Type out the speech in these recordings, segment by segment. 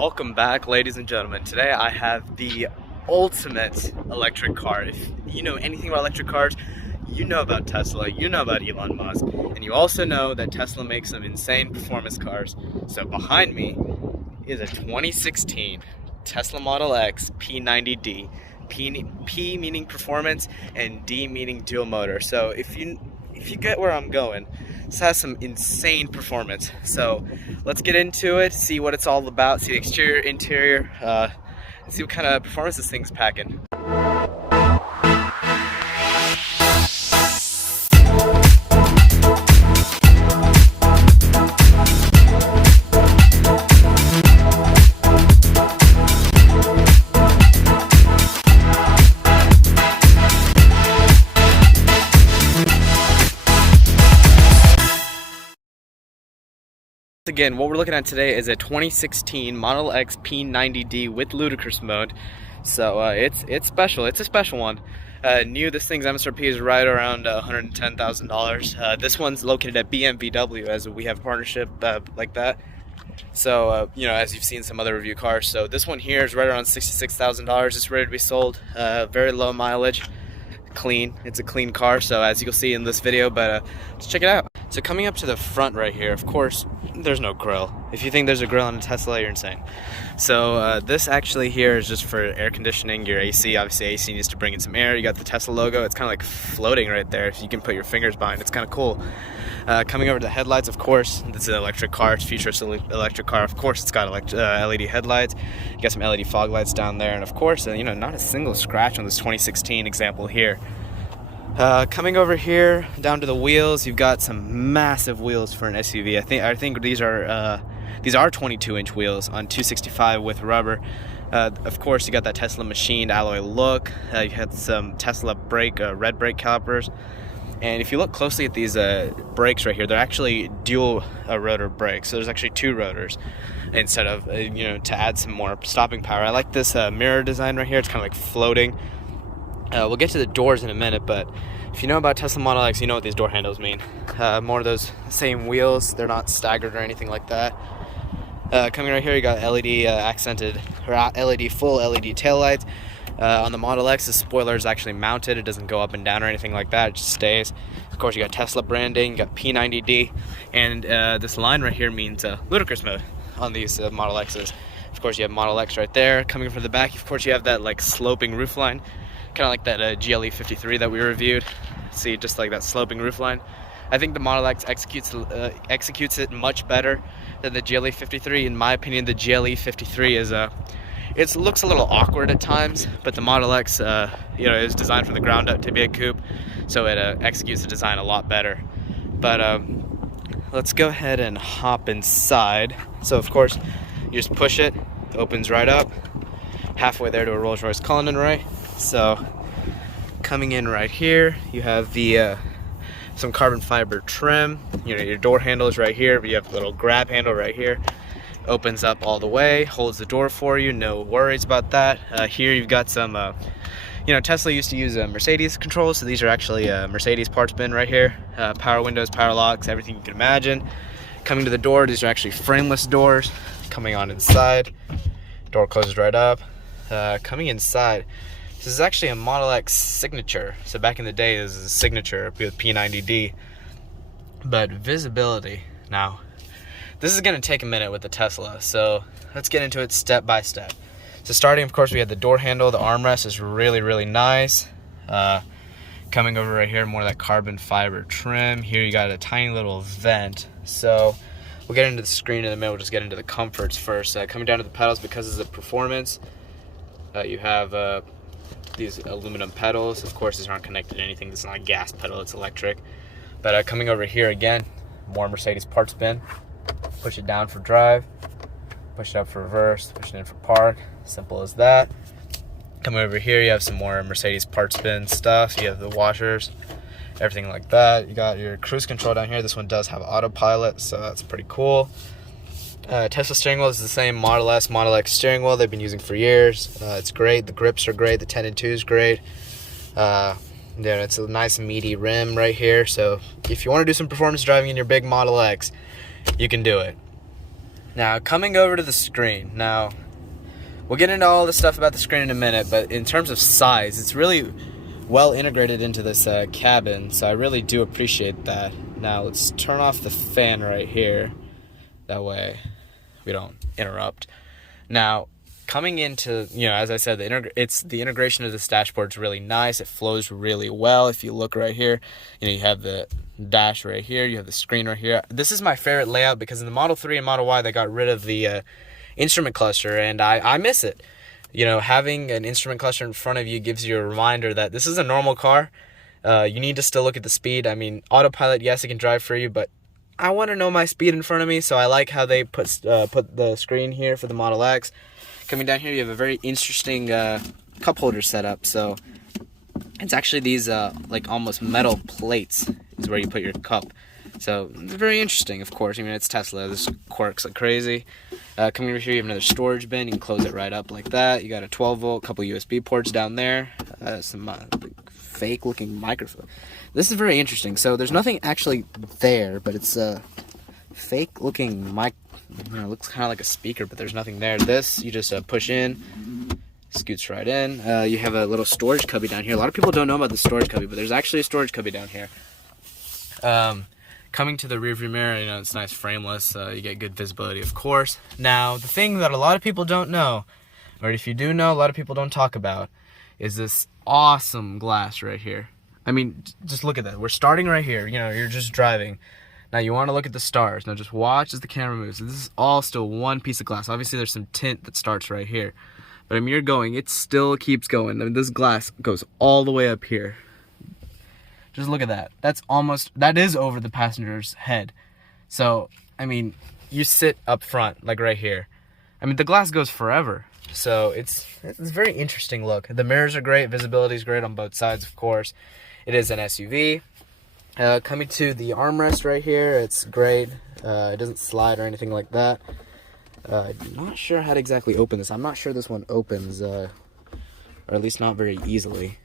Welcome back, ladies and gentlemen. Today I have the ultimate electric car. If you know anything about electric cars, you know about Tesla, you know about Elon Musk, and you also know that Tesla makes some insane performance cars. So behind me is a 2016 Tesla Model X P90D. P meaning performance and D meaning dual motor. So if you get where I'm going, this has some insane performance. So let's get into it, see what it's all about, see the exterior, interior, see what kind of performance this thing's packing. Again, what we're looking at today is a 2016 Model X P90D with Ludicrous mode. So it's special. It's a special one. New, this thing's MSRP is right around $110,000. This one's located at BMVW, as we have a partnership like that. So you know, as you've seen some other review cars. So this one here is right around $66,000. It's ready to be sold. Very low mileage, clean. It's a clean car. So as you'll see in this video, but let's check it out. So coming up to the front right here, of course, there's no grill. If you think there's a grill on a Tesla, you're insane. So this actually here is just for air conditioning, your AC. Obviously AC needs to bring in some air. You got the Tesla logo. It's kind of like floating right there. If you can put your fingers behind, it's kind of cool. Coming over to the headlights, of course, this is an electric car. It's a futuristic electric car. Of course, it's got LED headlights. You got some LED fog lights down there. And of course, you know, not a single scratch on this 2016 example here. Coming over here down to the wheels, you've got some massive wheels for an SUV. I think these are 22-inch wheels on 265 with rubber. Of course, you got that Tesla machined alloy look. You had some Tesla red brake calipers. And if you look closely at these brakes right here, they're actually dual rotor brakes. So there's actually two rotors instead of you know, to add some more stopping power. I like this mirror design right here. It's kind of like floating. We'll get to the doors in a minute, but if you know about Tesla Model X, you know what these door handles mean. More of those same wheels. They're not staggered or anything like that. Coming right here, you got LED accented, or full LED taillights. On the Model X, the spoiler is actually mounted. It doesn't go up and down or anything like that. It just stays. Of course, you got Tesla branding, you got P90D, and this line right here means Ludicrous mode on these Model X's. Of course, you have Model X right there. Coming from the back, of course, you have that like sloping roof line. Kind of like that GLE 53 that we reviewed. See, just like that sloping roofline. I think the Model X executes it much better than the GLE 53. In my opinion, the GLE 53 is it looks a little awkward at times, but the Model X, you know, is designed from the ground up to be a coupe, so it executes the design a lot better. But let's go ahead and hop inside. So of course, you just push it, opens right up. Halfway there to a Rolls-Royce Cullinan, right? So coming in right here, you have the some carbon fiber trim. You know, your door handle is right here, but you have a little grab handle right here. Opens up all the way, holds the door for you, no worries about that. Here you've got some, you know, Tesla used to use Mercedes controls, so these are actually Mercedes parts bin right here. Power windows, power locks, everything you can imagine. Coming to the door, these are actually frameless doors. Coming on inside, door closes right up. Coming inside, this is actually a Model X signature. So back in the day, this is a signature with P90D. But visibility, now, this is gonna take a minute with the Tesla, so let's get into it step by step. So starting, of course, we have the door handle. The armrest is really, really nice. Coming over right here, more of that carbon fiber trim. Here you got a tiny little vent. So we'll get into the screen in a minute. We'll just get into the comforts first. Coming down to the pedals, because of the performance, you have these aluminum pedals. Of course, these aren't connected to anything. This is not a gas pedal, it's electric. But coming over here again, more Mercedes parts bin. Push it down for drive, push it up for reverse, push it in for park. Simple as that. Coming over here, you have some more Mercedes parts bin stuff. You have the washers, everything like that. You got your cruise control down here. This one does have Autopilot, so that's pretty cool. Tesla steering wheel is the same Model S, Model X steering wheel they've been using for years. It's great. The grips are great. The 10 and 2 is great. It's a nice meaty rim right here. So if you want to do some performance driving in your big Model X, you can do it. Now, coming over to the screen. Now, we'll get into all the stuff about the screen in a minute, but in terms of size, it's really well integrated into this cabin, so I really do appreciate that. Now, let's turn off the fan right here. That way we don't interrupt. Now, coming into, as I said, the integration of this dashboard is really nice. It flows really well. If you look right here, you have the dash right here, you have the screen right here. This is my favorite layout because in the Model 3 and Model Y, they got rid of the instrument cluster, and I miss it. Having an instrument cluster in front of you gives you a reminder that this is a normal car. You need to still look at the speed. I mean, Autopilot, yes, it can drive for you, but I want to know my speed in front of me, so I like how they put the screen here for the Model X. Coming down here, you have a very interesting cup holder setup. So it's actually these like almost metal plates is where you put your cup. So it's very interesting, of course. I mean, it's Tesla. This quirks like crazy. Coming over here, you have another storage bin. You can close it right up like that. You got a 12-volt, couple USB ports down there. Some fake-looking microphone. This is very interesting. So there's nothing actually there, but it's a fake-looking mic. It looks kind of like a speaker, but there's nothing there. This, you just push in, scoots right in. You have a little storage cubby down here. A lot of people don't know about the storage cubby, but there's actually a storage cubby down here. Coming to the rearview mirror, it's nice frameless. You get good visibility, of course. Now, the thing that a lot of people don't know, or if you do know, a lot of people don't talk about, is this awesome glass right here. I mean, just look at that. We're starting right here. You're just driving. Now, you want to look at the stars. Now, just watch as the camera moves. This is all still one piece of glass. Obviously, there's some tint that starts right here. But I mean, you're going. It still keeps going. I mean, this glass goes all the way up here. Just look at that. That is over the passenger's head. So, I mean, you sit up front, like right here. I mean, the glass goes forever. So, it's a very interesting look. The mirrors are great. Visibility is great on both sides, of course. It is an SUV. Coming to the armrest right here, it's great. It doesn't slide or anything like that. I'm not sure how to exactly open this. I'm not sure this one opens, or at least not very easily,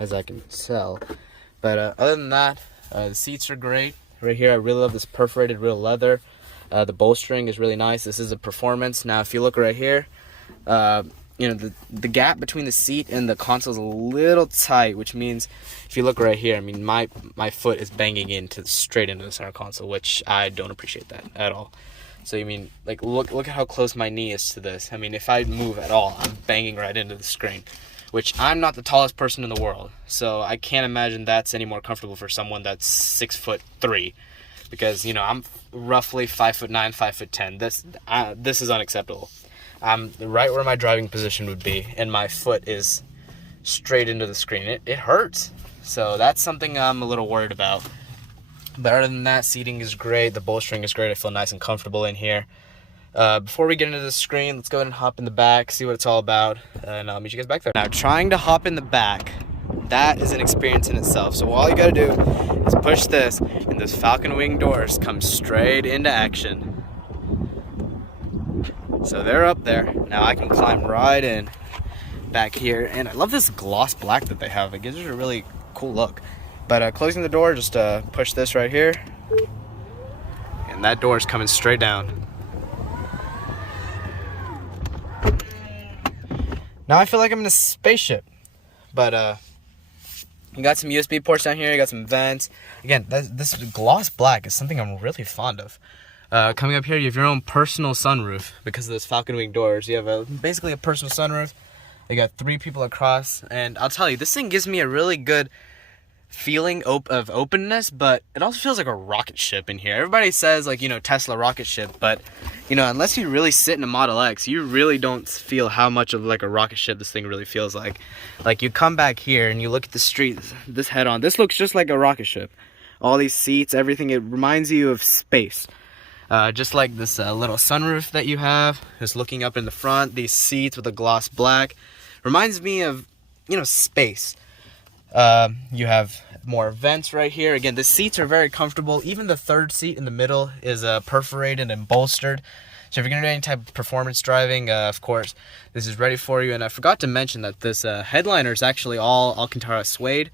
as I can tell. But other than that, the seats are great. Right here, I really love this perforated real leather. The bolstering is really nice. This is a performance. Now, if you look right here, the gap between the seat and the console is a little tight, which means if you look right here, I mean, my foot is banging straight into the center console, which I don't appreciate that at all. So, like, look at how close my knee is to this. I mean, if I move at all, I'm banging right into the screen, which I'm not the tallest person in the world. So I can't imagine that's any more comfortable for someone that's 6'3", because, I'm roughly 5'9", 5'10". This is unacceptable. I'm right where my driving position would be, and my foot is straight into the screen. It hurts. So that's something I'm a little worried about. But other than that, seating is great. The bolstering is great. I feel nice and comfortable in here. Before we get into the screen, let's go ahead and hop in the back, see what it's all about, and I'll meet you guys back there. Now, trying to hop in the back, that is an experience in itself. So all you gotta do is push this, and those Falcon wing doors come straight into action. So they're up there. Now I can climb right in back here, and I love this gloss black that they have. It gives it a really cool look. But closing the door, just push this right here, and that door is coming straight down. Now I feel like I'm in a spaceship, but you got some USB ports down here, you got some vents. Again, this gloss black is something I'm really fond of. Coming up here, you have your own personal sunroof because of those Falcon wing doors. You have basically a personal sunroof. You got 3 people across, and I'll tell you, this thing gives me a really good feeling of openness, but it also feels like a rocket ship in here. Everybody says, like, Tesla rocket ship, but unless you really sit in a Model X, you really don't feel how much of like a rocket ship this thing really feels like. Like, you come back here and you look at the street, this head on, this looks just like a rocket ship. All these seats, everything, it reminds you of space. Just like this little sunroof that you have, just looking up in the front, these seats with a gloss black, reminds me of, space. You have more vents right here. Again, the seats are very comfortable. Even the third seat in the middle is perforated and bolstered. So if you're going to do any type of performance driving, of course, this is ready for you. And I forgot to mention that this headliner is actually all Alcantara suede.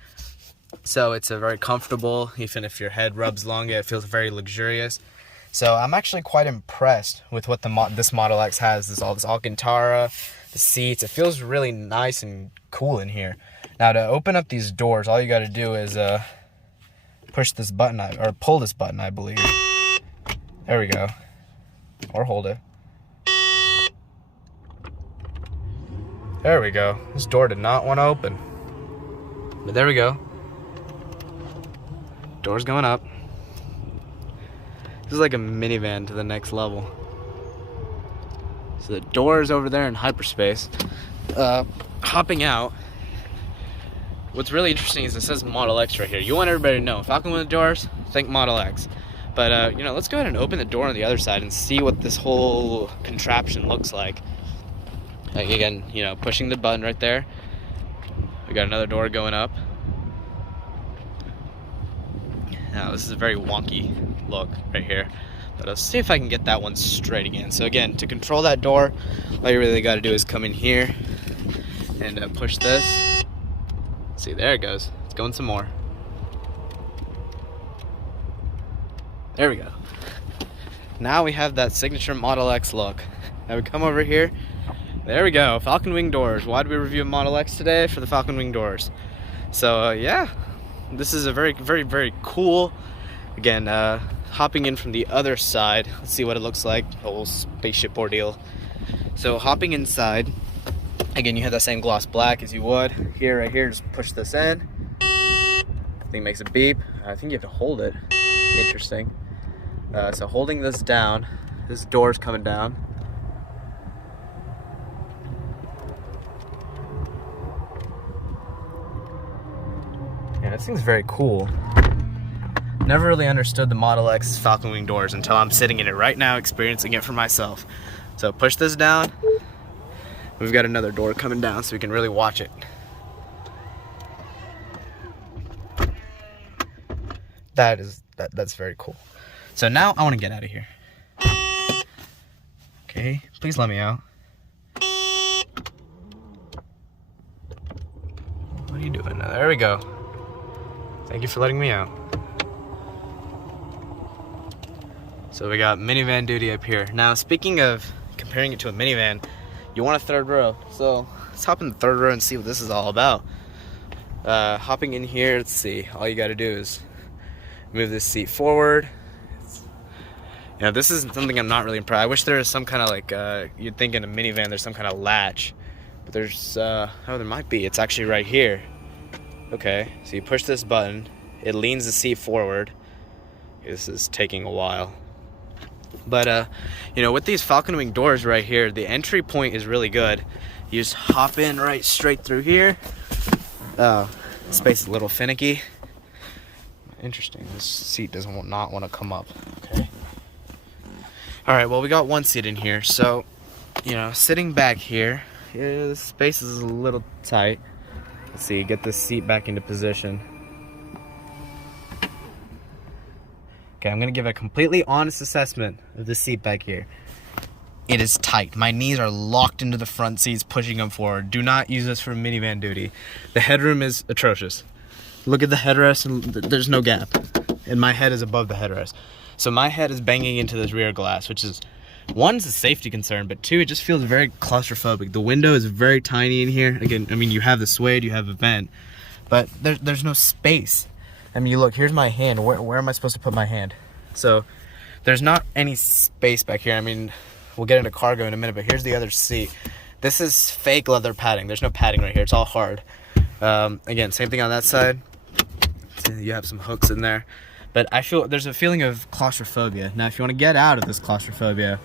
So it's very comfortable. Even if your head rubs along it, it feels very luxurious. So I'm actually quite impressed with what this Model X has. This Alcantara, the seats. It feels really nice and cool in here. Now to open up these doors, all you got to do is push this button, or pull this button, I believe. There we go. Or hold it. There we go. This door did not want to open. But there we go. Door's going up. This is like a minivan to the next level. So the door is over there in hyperspace. Hopping out. What's really interesting is it says Model X right here. You want everybody to know, Falcon with the doors, think Model X. But, you know, let's go ahead and open the door on the other side and see what this whole contraption looks like. Again, you know, pushing the button right there. We got another door going up. Now, this is a very wonky look right here. But let's see if I can get that one straight again. So again, to control that door, all you really got to do is come in here and push this. See, there it goes. It's going some more. There we go. Now we have that signature Model X look. Now we come over here. There we go. Falcon wing doors. Why did we review a Model X today? For the Falcon wing doors. So yeah, this is a very, very, very cool. Again, hopping in from the other side. Let's see what it looks like. The whole spaceship ordeal. So hopping inside. Again, you have that same gloss black as you would. Here, right here, just push this in. Thing makes a beep. I think you have to hold it. Interesting. So holding this down, this door's coming down. Yeah, this thing's very cool. Never really understood the Model X Falcon wing doors until I'm sitting in it right now, experiencing it for myself. So push this down. We've got another door coming down so we can really watch it. That's very cool. So now I want to get out of here. Okay, please let me out. What are you doing now? There we go. Thank you for letting me out. So we got minivan duty up here. Now speaking of comparing it to a minivan, you want a third row. So let's hop in the third row and see what this is all about. Hopping in here, let's see. All you gotta do is move this seat forward. You know, this is something I'm not really impressed. I wish there was some kind of like, you'd think in a minivan there's some kind of latch. But there's, oh, there might be. It's actually right here. Okay, so you push this button. It leans the seat forward. This is taking a while. But, you know, with these Falcon wing doors right here, the entry point is really good. You just hop in right straight through here. Space is a little finicky. Interesting, this seat does not want to come up. Okay. Alright, well, we got one seat in here. So, you know, sitting back here, the space is a little tight. Let's see, get this seat back into position. Okay, I'm gonna give a completely honest assessment of the seat back here. It is tight. My knees are locked into the front seats, pushing them forward. Do not use this for minivan duty. The headroom is atrocious. Look at the headrest, and there's no gap. And my head is above the headrest. So my head is banging into this rear glass, which is, one, is a safety concern, but two, it just feels very claustrophobic. The window is very tiny in here. Again, I mean, you have the suede, you have a vent, but there's no space. I mean, you look, here's my hand. Where am I supposed to put my hand? So there's not any space back here. I mean, we'll get into cargo in a minute, but here's the other seat. This is fake leather padding. There's no padding right here. It's all hard. Again, same thing on that side. You have some hooks in there. But I feel there's a feeling of claustrophobia. Now, if you want to get out of this claustrophobia,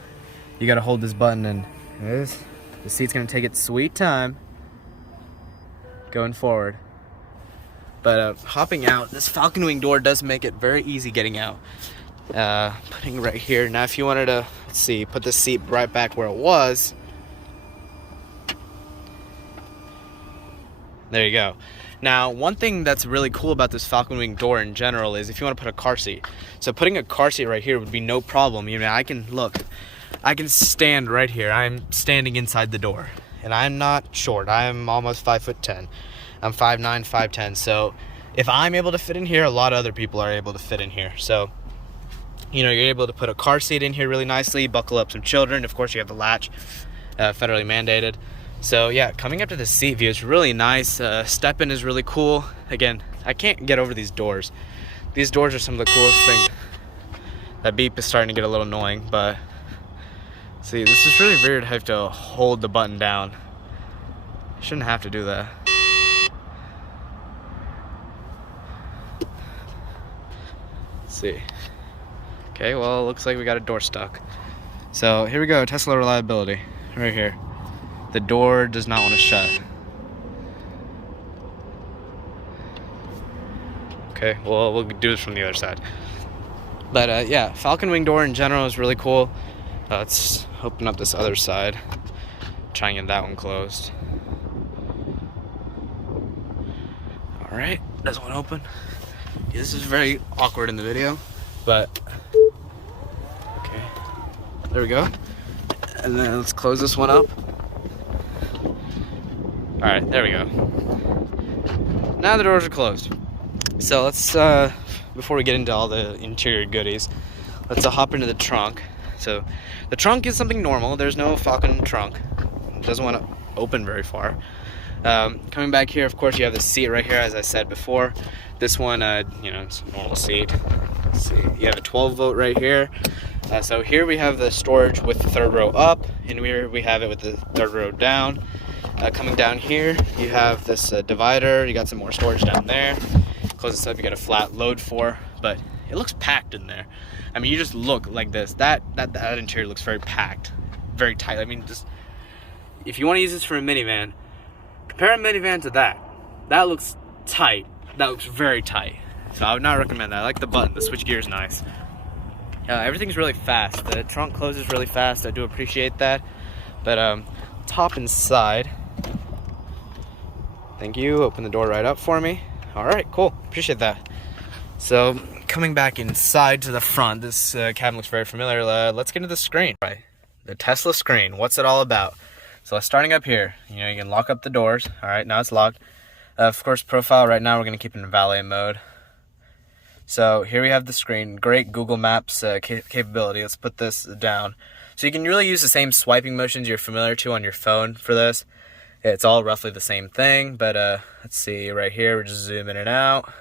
you got to hold this button, and the seat's going to take its sweet time going forward. But hopping out, this Falcon wing door does make it very easy getting out. Putting right here. Now, if you wanted to, let's see, put the seat right back where it was. There you go. Now, one thing that's really cool about this Falcon wing door in general is if you want to put a car seat. So putting a car seat right here would be no problem. You know, I can stand right here. I'm standing inside the door, and I'm not short. I'm almost 5'10". I'm 5'9", 5'10". So if I'm able to fit in here, a lot of other people are able to fit in here. So You know, you're able to put a car seat in here really nicely, buckle up some children. Of course, you have the latch, federally mandated. So yeah, coming up to the seat view is really nice. Step-in is really cool. Again, I can't get over these doors. These doors are some of the coolest things. That beep is starting to get a little annoying, but see, this is really weird. I have to hold the button down. I shouldn't have to do that. Let's see. Okay, well, it looks like we got a door stuck. So here we go, Tesla reliability, right here. The door does not want to shut. Okay, well, we'll do this from the other side. But yeah, Falcon wing door in general is really cool. Let's open up this other side. Try and get that one closed. All right, doesn't want to open. Yeah, this is very awkward in the video, but okay, there we go. And then let's close this one up. All right, there we go. Now the doors are closed. So let's, before we get into all the interior goodies, let's hop into the trunk. So the trunk is something normal. There's no Falcon trunk. It doesn't want to open very far. Coming back here, of course, you have the seat right here, as I said before. This one, you know, it's a normal seat. Let's see, you have a 12-volt right here. So here we have the storage with the third row up, and here we have it with the third row down. Coming down here, you have this divider. You got some more storage down there. Close this up, you got a flat load for, but it looks packed in there. I mean, you just look like this. That interior looks very packed, very tight. I mean, just if you want to use this for a minivan, compare a minivan to that. That looks tight. That looks very tight. So I would not recommend that. I like the button. The switch gear is nice. Everything's really fast. The trunk closes really fast. I do appreciate that. But let's hop inside. Thank you. Open the door right up for me. All right, cool. Appreciate that. So coming back inside to the front, this cabin looks very familiar. Let's get into the screen. Right, the Tesla screen. What's it all about? So starting up here, you know, you can lock up the doors. All right, now it's locked. Of course, profile right now we're gonna keep it in valet mode. So here we have the screen. Great Google Maps capability. Let's put this down. So you can really use the same swiping motions you're familiar to on your phone for this. It's all roughly the same thing, but let's see right here. We're just zoom in and out.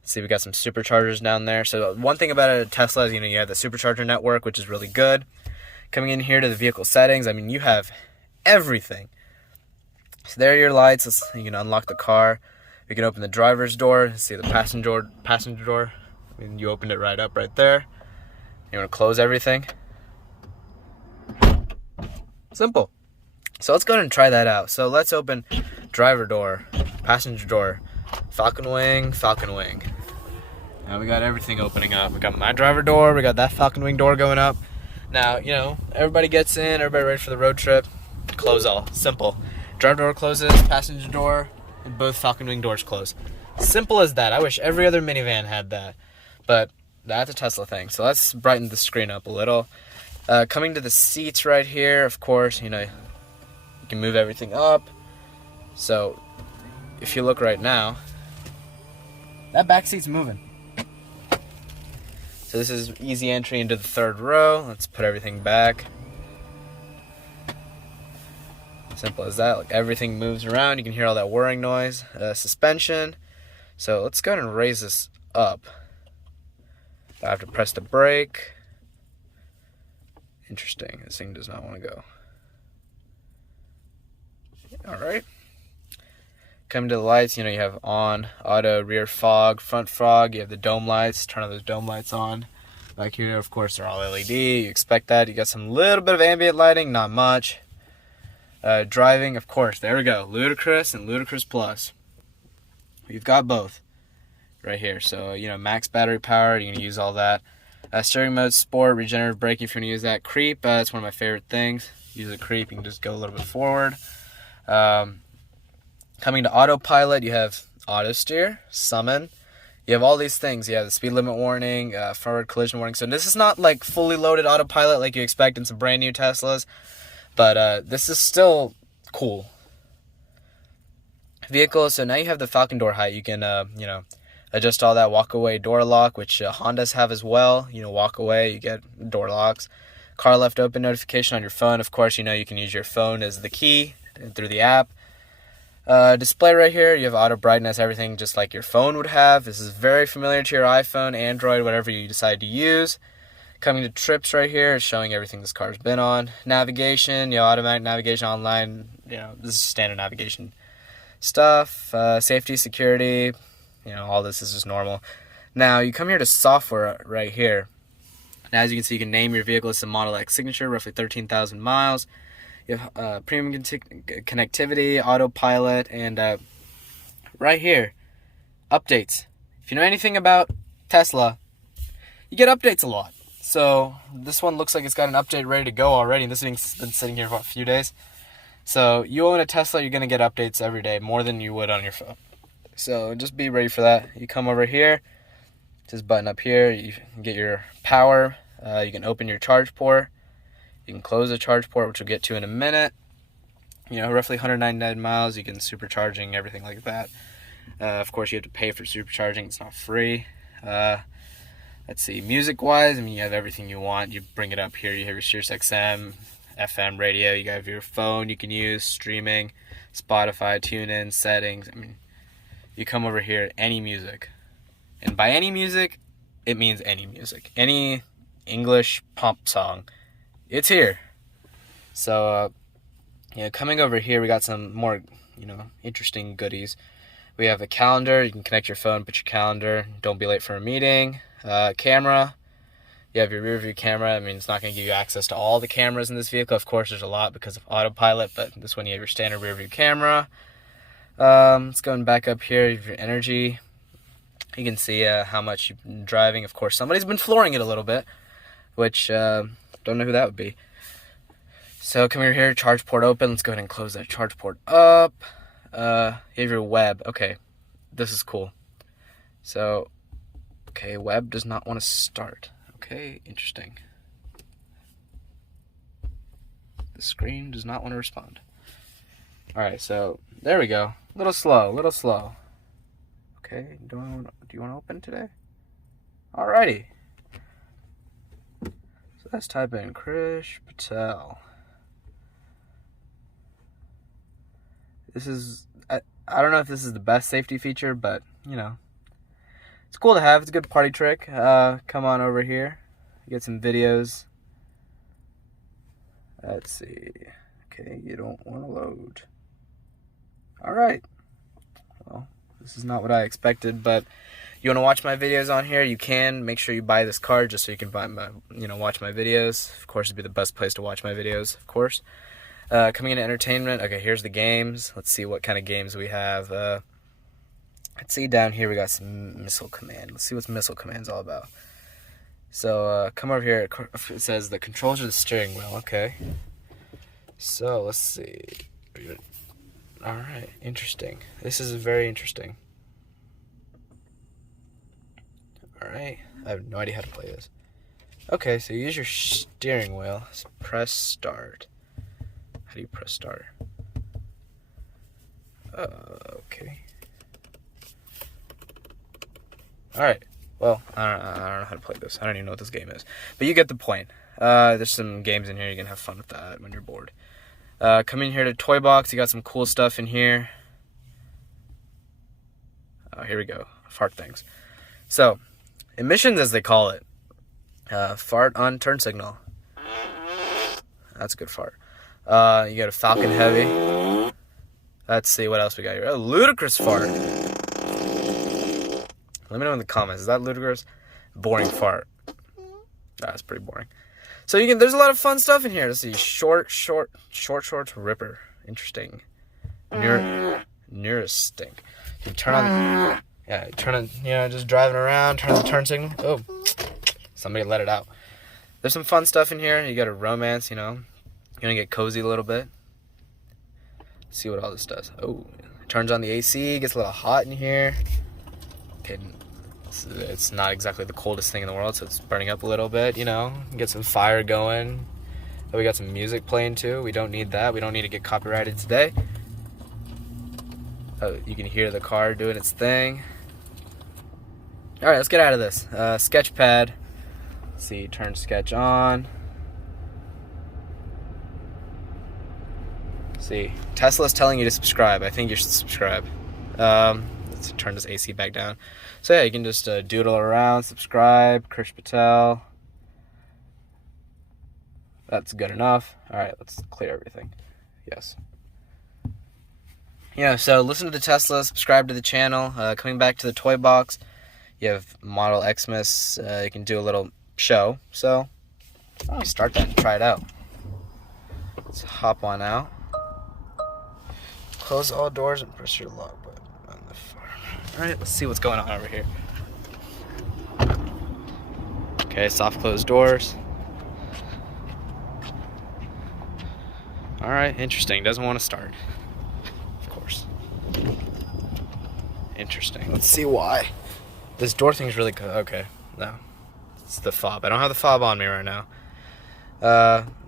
Let's see, we got some superchargers down there. So one thing about a Tesla is, you know, you have the supercharger network, which is really good. Coming in here to the vehicle settings, I mean, you have everything. So there are your lights. You can unlock the car. You can open the driver's door. See the passenger door. I mean, you opened it right up right there. You want to close everything. Simple. So let's go ahead and try that out. So let's open driver door, passenger door, Falcon wing, Falcon wing. Now we got everything opening up. We got my driver door. We got that Falcon wing door going up. Now, you know, everybody gets in, everybody ready for the road trip. Close all. Simple. Driver door closes, passenger door, and both Falcon wing doors close. Simple as that. I wish every other minivan had that. But that's a Tesla thing. So let's brighten the screen up a little. Coming to the seats right here, of course, you know, you can move everything up. So if you look right now, that back seat's moving. So this is easy entry into the third row. Let's put everything back. Simple as that. Like, everything moves around. You can hear all that whirring noise. Suspension. So let's go ahead and raise this up. I have to press the brake. Interesting. This thing does not want to go. Alright. Coming to the lights, you know, you have on, auto, rear fog, front fog. You have the dome lights. Turn on those dome lights on. Back here, of course, they're all LED. You expect that. You got some little bit of ambient lighting, not much. Driving, of course, there we go. Ludicrous and Ludicrous Plus. We've got both right here. So, you know, max battery power, you can use all that. Steering mode, sport, regenerative braking if you're going to use that. Creep, that's one of my favorite things. Use the creep, you can just go a little bit forward. Coming to autopilot, you have auto steer, summon. You have all these things. You have the speed limit warning, forward collision warning. So this is not like fully loaded autopilot like you expect in some brand new Teslas. But this is still cool. Vehicle, so now you have the Falcon door height. You can, you know, adjust all that. Walk away door lock, which Hondas have as well. Walk away, you get door locks. Car left open notification on your phone. Of course, you can use your phone as the key through the app. Display right here, you have auto brightness, everything just like your phone would have. This is very familiar to your iPhone, Android, whatever you decide to use. Coming to trips right here, showing everything this car's been on. Navigation, automatic navigation online, this is standard navigation stuff. Safety, security, all this is just normal. Now, you come here to software right here. Now, as you can see, you can name your vehicle. It's a Model X signature, roughly 13,000 miles. You have premium connectivity, Autopilot, and right here, updates. If you know anything about Tesla, you get updates a lot. So this one looks like it's got an update ready to go already, and this thing's been sitting here for a few days. So you own a Tesla, you're going to get updates every day, more than you would on your phone. So just be ready for that. You come over here, this button up here, you can get your power. You can open your charge port. You can close the charge port, which we'll get to in a minute. Roughly 199 miles. You can supercharging, everything like that. Of course, you have to pay for supercharging. It's not free. Let's see, music-wise, you have everything you want. You bring it up here. You have your Sirius XM, FM radio. You have your phone you can use, streaming, Spotify, TuneIn, settings. You come over here, any music. And by any music, it means any music. Any English pop song, it's here. So, coming over here, we got some more, interesting goodies. We have a calendar. You can connect your phone, put your calendar. Don't be late for a meeting. Camera. You have your rear view camera. It's not going to give you access to all the cameras in this vehicle. Of course, there's a lot because of Autopilot, but this one you have your standard rear view camera. Let's go back up here. You have your energy. You can see how much you've been driving. Of course, somebody's been flooring it a little bit, which don't know who that would be. So come over here, charge port open. Let's go ahead and close that charge port up. You have your web. Okay, this is cool. So, okay, web does not want to start. Okay, interesting. The screen does not want to respond. Alright, so there we go. A little slow. Okay, do you want to open today? Alrighty. So let's type in Krish Patel. This is, I don't know if this is the best safety feature, but, it's cool to have. It's a good party trick. Come on over here. Get some videos. Let's see. Okay, you don't want to load. Alright. Well, this is not what I expected, but you want to watch my videos on here, you can. Make sure you buy this card just so you can buy my, watch my videos. Of course, it'd be the best place to watch my videos, of course. Coming into entertainment. Okay, here's the games. Let's see what kind of games we have. Let's see down here we got some missile command. Let's see what missile command's all about. So come over here. It says the controls are the steering wheel. Okay. So let's see. Alright, interesting. This is very interesting. Alright, I have no idea how to play this. Okay, so you use your steering wheel. So press start. How do you press start? Okay. Alright, well, I don't know how to play this. I don't even know what this game is. But you get the point. There's some games in here. You can have fun with that when you're bored. Come in here to Toy Box. You got some cool stuff in here. Here we go. Fart things. So, emissions as they call it. Fart on turn signal. That's a good fart. You got a Falcon Heavy. Let's see what else we got here. A Ludicrous fart. Let me know in the comments. Is that Ludicrous? Boring fart. That's pretty boring. So there's a lot of fun stuff in here. Let's see. Short ripper. Interesting. Nearest stink. You turn on, just driving around, turn on the turn signal. Oh, somebody let it out. There's some fun stuff in here. You got a romance, You're gonna get cozy a little bit. Let's see what all this does. Oh, it turns on the AC, gets a little hot in here. Okay, it's not exactly the coldest thing in the world, so it's burning up a little bit, Get some fire going. Oh, we got some music playing too. We don't need that. We don't need to get copyrighted today. Oh, you can hear the car doing its thing. All right, let's get out of this. Sketch pad. Let's see, turn sketch on. See, Tesla's telling you to subscribe. I think you should subscribe. Let's turn this AC back down. So yeah, you can just doodle around, subscribe, Krish Patel. That's good enough. All right, let's clear everything. Yes. Yeah, so listen to the Tesla, subscribe to the channel. Coming back to the toy box, you have Model Xmas. You can do a little show. So I'll start that and try it out. Let's hop on out. Close all doors and press your lock button on the farm. Alright, let's see what's going on over here. Okay, soft close doors. Alright, interesting. Doesn't want to start. Of course. Interesting. Let's see why. This door thing's really good. Okay, no. It's the fob. I don't have the fob on me right now.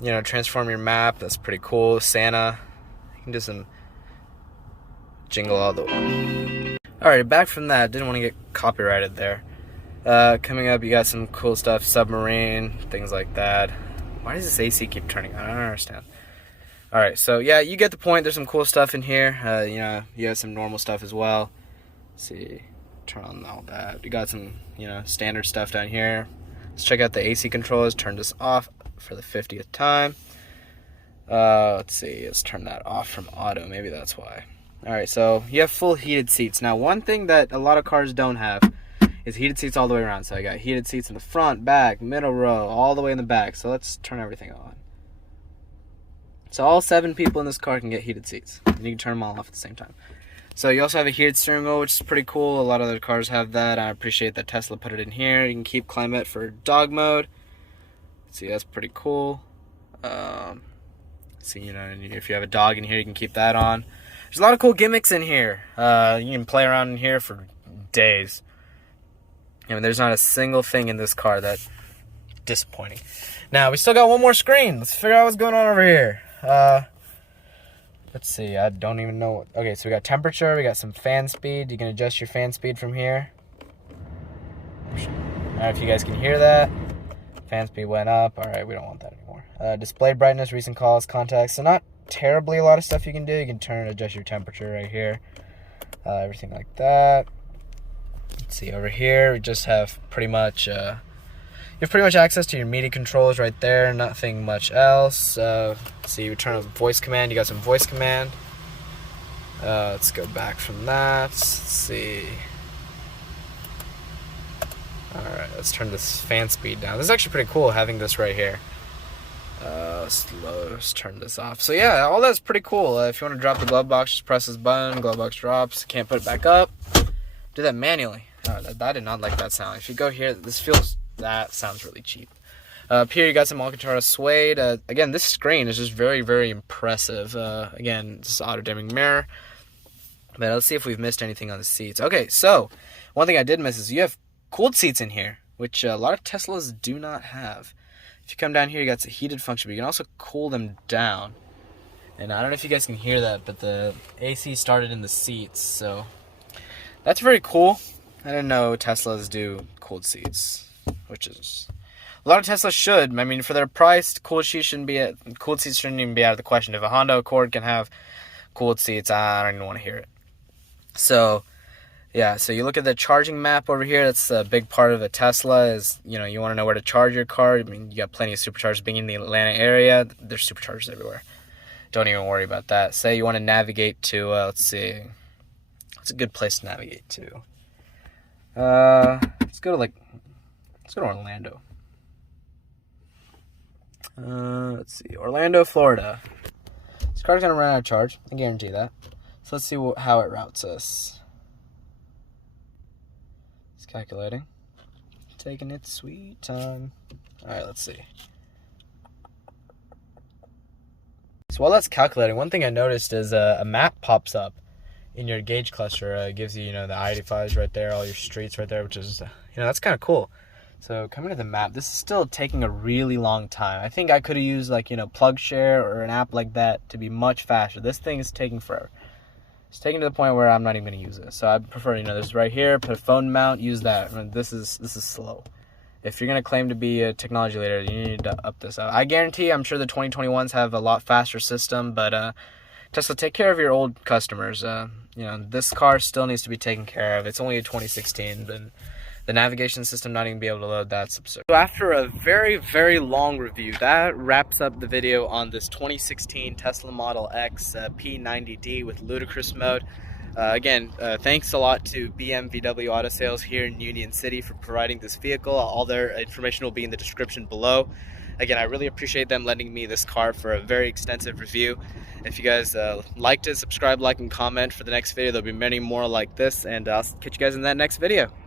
You know, transform your map. That's pretty cool. Santa. You can do some jingle all the way. Alright, back from that. Didn't want to get copyrighted there. Coming up, you got some cool stuff. Submarine, things like that. Why does this AC keep turning on? I don't understand. Alright, so yeah, you get the point. There's some cool stuff in here. You know, you have some normal stuff as well. Let's see. Turn on all that. You got some, you know, standard stuff down here. Let's check out the AC controllers. Turn this off for the 50th time. Let's see. Let's turn that off from auto. Maybe that's why. Alright, so you have full heated seats. Now, one thing that a lot of cars don't have is heated seats all the way around. So I got heated seats in the front, back, middle row, all the way in the back. So let's turn everything on. So all 7 people in this car can get heated seats. And you can turn them all off at the same time. So you also have a heated steering wheel, which is pretty cool. A lot of other cars have that. I appreciate that Tesla put it in here. You can keep climate for dog mode. See, that's pretty cool. See, you know, if you have a dog in here, you can keep that on. There's a lot of cool gimmicks in here. You can play around in here for days. I mean, there's not a single thing in this car that's disappointing. Now, we still got one more screen. Let's figure out what's going on over here. Let's see. I don't even know. Okay, so we got temperature. We got some fan speed. You can adjust your fan speed from here. I don't know if you guys can hear that. Fan speed went up. All right, we don't want that anymore. Display brightness, recent calls, contacts. So not terribly a lot of stuff you can do. You can turn and adjust your temperature right here. Everything like that. Let's see, over here we just have pretty much you have pretty much access to your media controls right there. Nothing much else. Let's see, you turn on voice command. You got some voice command. Let's go back from that. Let's see. Alright, let's turn this fan speed down. This is actually pretty cool having this right here. Let's turn this off. So yeah, all that's pretty cool. If you want to drop the glove box, just press this button. Glove box drops. Can't put it back up. Do that manually. I did not like that sound. If you go here, that sounds really cheap. Up here you got some Alcantara suede. Again, this screen is just very, very impressive. Again, this is auto dimming mirror. But let's see if we've missed anything on the seats. Okay, so one thing I did miss is you have cooled seats in here, which a lot of Teslas do not have. If you come down here, you got the heated function, but you can also cool them down. And I don't know if you guys can hear that, but the AC started in the seats, so that's very cool. I didn't know Teslas do cooled seats, which is a lot of Teslas should. I mean, for their price, cooled seats shouldn't even be out of the question. If a Honda Accord can have cooled seats, I don't even want to hear it. So yeah, so you look at the charging map over here. That's a big part of a Tesla is, you know, you want to know where to charge your car. I mean, you got plenty of superchargers being in the Atlanta area. There's superchargers everywhere. Don't even worry about that. Say you want to navigate to, let's see. What's a good place to navigate to? Let's go to Orlando. Let's see. Orlando, Florida. This car's going to run out of charge. I guarantee that. So let's see how it routes us. Calculating. Taking its sweet time. Alright, let's see. So while that's calculating, one thing I noticed is a map pops up in your gauge cluster. It gives you, the I-85s right there, all your streets right there, which is, that's kind of cool. So coming to the map, this is still taking a really long time. I think I could have used PlugShare or an app like that to be much faster. This thing is taking forever. It's taken to the point where I'm not even gonna use it. So I prefer, you know, there's right here, put a phone mount, use that. I mean, this is slow. If you're gonna claim to be a technology leader, you need to up this out. I guarantee, I'm sure the 2021s have a lot faster system, but Tesla, take care of your old customers. You know, this car still needs to be taken care of. It's only a 2016, but the navigation system not even be able to load, that's absurd. So after a very, very long review, that wraps up the video on this 2016 Tesla Model X P90D with Ludicrous mode. Again, thanks a lot to BMVW Auto Sales here in Union City for providing this vehicle. All their information will be in the description below. Again, I really appreciate them lending me this car for a very extensive review. If you guys liked it, subscribe, like, and comment for the next video. There'll be many more like this, and I'll catch you guys in that next video.